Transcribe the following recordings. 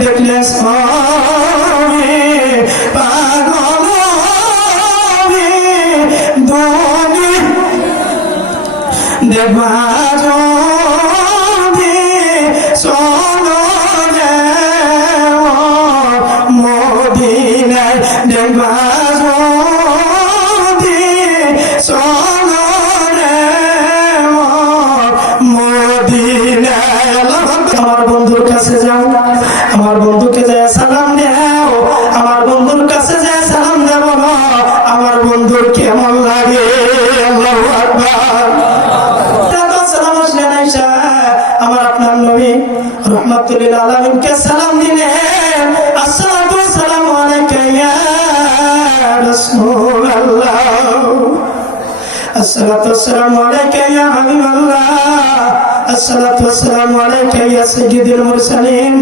দেখলে সবে পাগল হবে ধনী দেখবা যদি চলো রে মদিনায় দেখবা যদি চলো রে মদিনায়। আমার বন্ধুর কাছে যাও, আমার বন্ধুকে যায় সালাম দাও, আমার বন্ধুর কাছে যায় সালাম দেব না, আমার বন্ধুর কেমন লাগে। আল্লাহু আকবার। সালাম আসলেন আয়েশা, আমার আপনার নবী রাহমাতুল লিল আলামিনকে সালাম দিলেন, আসসালাতু ওয়াসসালামু আলাইকা ইয়া রাসূলুল্লাহ, আসসালাতু ওয়াসসালামু আলাইকা ইয়া হাবিবাল্লাহ, আসসালাতু ওয়াসসালামু আলাইকা ইয়া সাইয়্যিদুল মুরসালিন।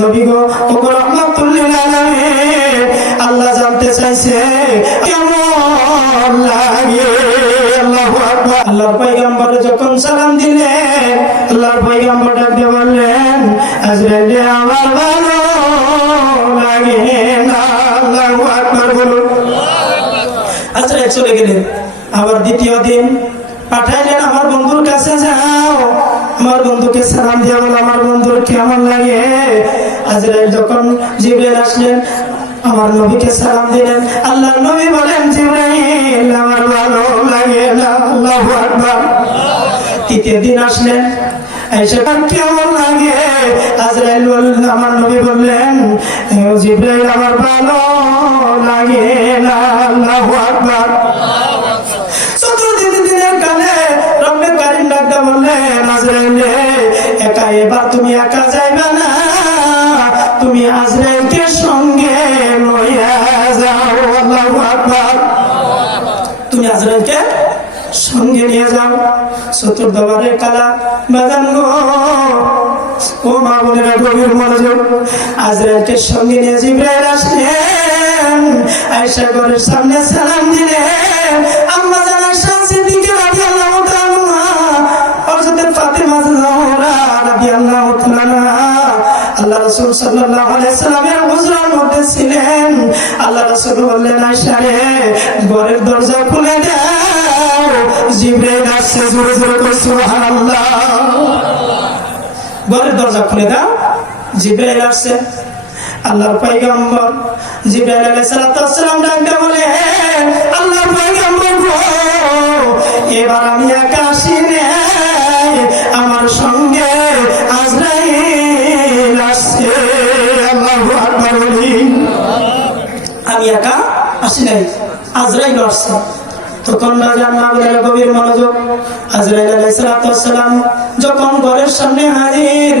নবী গো ওগো রাহমাতুল লিল আলামিন, আল্লাহ জানতে চাইছে কেমন লাগে। আল্লাহু আকবার। আল্লাহর পয়গম্বর যখন সালাম দিলেন, আল্লাহর পয়গম্বর ডাক দিয়ে বললেন, আজরাইল আমার ভালো লাগে না। আল্লাহু আকবার বলুন। আজরাইল চলে গেলেন। আবার দ্বিতীয় দিন পাঠাইলেন, আমার বন্ধুর কাছে যাও, আমার বন্ধুকে সালাম দিয়ে বলো আমার বন্ধুর কেমন লাগে। আজরাইল যখন জিবরাইল আসলেন, আমার নবীকে সালাম দিলেন, আল্লাহর নবী বলেন, জিবরাইল আমার ভালো লাগে না। আল্লাহু আকবার। তৃতীয় দিন আসলেন, এসে কেমন লাগে। আজরাইল বললেন, আমার নবী বললেন, জিবরাইল আমার ভালো লাগে না। আল্লাহু আকবার। একা এবার তুমি একা যাইবা না, তুমি আজরাইলকে সঙ্গে লইয়া যাও। আল্লাহু আকবার। তুমি আজরাইলকে সঙ্গে নিয়ে যাও। চতুর্দবারের কালা বাজান গো, ও মা বোনেরা গভীর মনোযোগ। আজরাইলকে সঙ্গে নিয়ে জিবরাইল আসলেন, আয়েশা ঘরের সামনে সালাম দিলেন। আম্মা জান আয়েশা সিদ্দিকা রাদিয়াল্লাহু তাআলা, হযরত ফাতিমা জাহরা রাদিয়াল্লাহু তাআলা আল্লাহ রাসূল সাল্লাল্লাহু আলাইহি সাল্লামের হুজরার মধ্যে ছিলেন। আল্লাহ রাসূল বললেন, আয়েশা রে ঘরের দরজা খুলে দাও, জিবরাইল আসছে। জোরে জোরে কই সুবহানাল্লাহ। ঘরের দরজা খুলে দাও, জিবরাইল আসছে। আল্লাহর পয়গম্বর জিবরাইল আলাইহিস সালাতু ওয়াস সালাম ডাক দিয়ে বলে, আল্লাহর পয়গম্বর গো, এবার আমি একা আসি নাই, আমার সঙ্গে আজরাইল আসছে। আল্লাহু আকবার বলি। আমি একা আসি নাই, আজরাইল আসছে। তখন বাজার গভীর মনোযোগ। আজরাইল আলাইহিস সালাতু ওয়াস সালাম যখন ঘরের সামনে হাজির,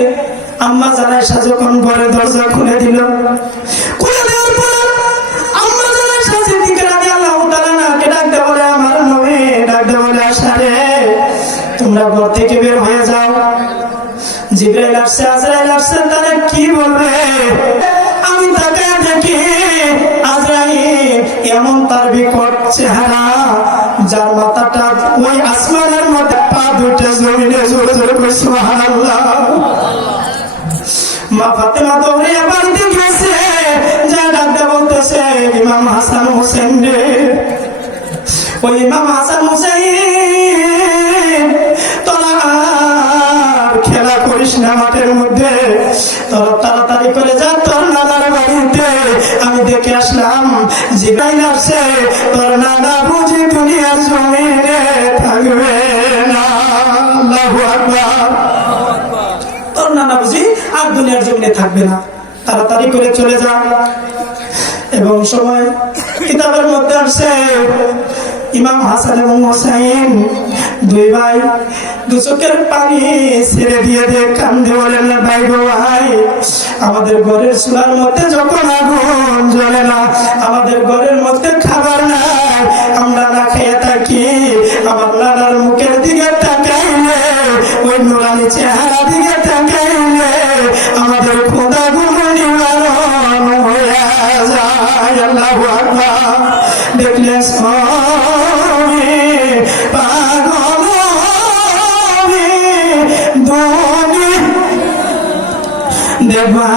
আম্মা জান আয়েশা যখন ঘরের দরজা খুলে দিল, খুলে দেওয়ার পর আম্মা জান আয়েশা সিদ্দিকা রাদিয়াল্লাহু তাআলা কে ডাক দিয়ে বলে, আমার নবী ডাক দিয়ে বলে, আয়েশা রে তোমরা ঘর থেকে বের হয়ে যাও, জিবরাইল আসছে, আজরাইল আসছে। তারা কি বলবে? আমি তাকে দেখি আজরাইল এমন তার বিকট চেহারা, যার মাথাটা ওই আসমানের মধ্যে, পা দুইটা জমিনে। জোরে জোরে কই সুবহানাল্লাহ। মা ফাতেমা দৌড়ে বাড়িতে গেছে, যা ডাকতে বলতেছে, ইমাম হাসান হোসেন রে, ওই ইমাম হাসান হোসেন তোরা খেলা করিস না মাঠের মধ্যে, তোরা তাড়াতাড়ি করে যা তোর নানার বাড়িতে, আমি দেখে আসলাম জিবরাইল আসছে, তোর নানা বুঝি দুনিয়ার জমিনে থাকবে না। আল্লাহু আকবার। তোর নানা বুঝি আর দুনিয়ার জমিনে থাকবে না, তাড়াতাড়ি করে চলে যা। এবং সময় কিতাবের মধ্যে আসছে, ইমাম হাসান এবং হোসেন দুই ভাই দু চোখের পানি ছেড়ে দিয়ে কান্দে বলেন, ভাই গো ভাই, আমাদের ঘরের চুলার মধ্যে যখন আগুন জ্বলে না, আমাদের ঘরের মধ্যে খাবার নাই, আমরা না খেয়ে থাকি, আমার নানার মুখের দিকে তাকাইলে, ওই নুরানি চেহারা দিকে তাকাইলে আমাদের খোদা গুলো নিবারণ হয়ে যায়। আল্লাহু আকবার। দেখলে পাগল হবে ধনী দেখবা